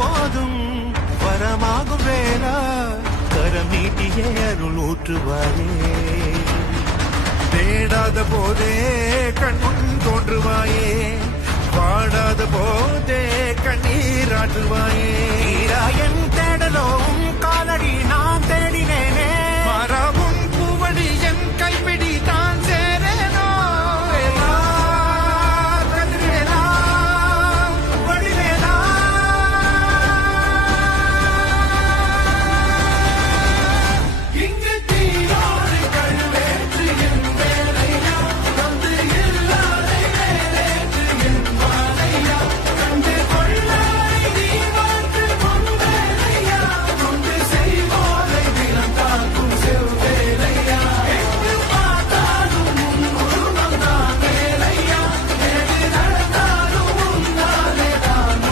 போதும் வரமாகும் வேளா கரம் நீட்டியே அருள் ஊற்றுவாயே தேடாத போதே கண்முன் தோன்றுவாயே வாடாத போதே கண்ணீராட்டுவாயே